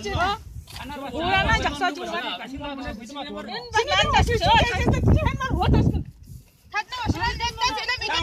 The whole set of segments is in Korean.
Urana jaksa juga. Enggak ada sih. Emang buat as. Hatna wasran dekta sila mikir.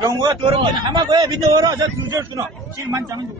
정부가 돌아오면 아마 왜 밑에 올라와서 규제를 쓰노? 실만 짜는 거.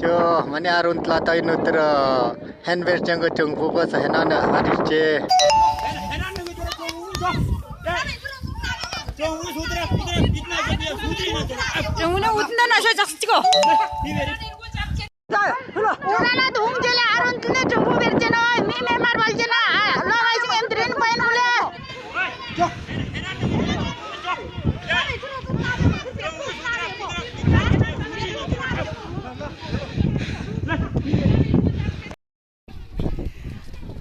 저 만에 아룬틀라 타이노 들어 헨베르정거 정부버서 해나는 아리체 해놨는 거 저 우리 소들아 빛나게 돼 소들이 영훈아 웃는 나셔 작스 찍어. Orang tu hong jele aron tu ne jumbo berjena, me mar baljena, Allah masih em train pain boleh.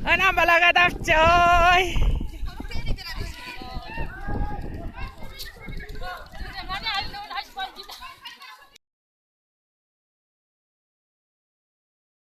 Anak balaga tak coy.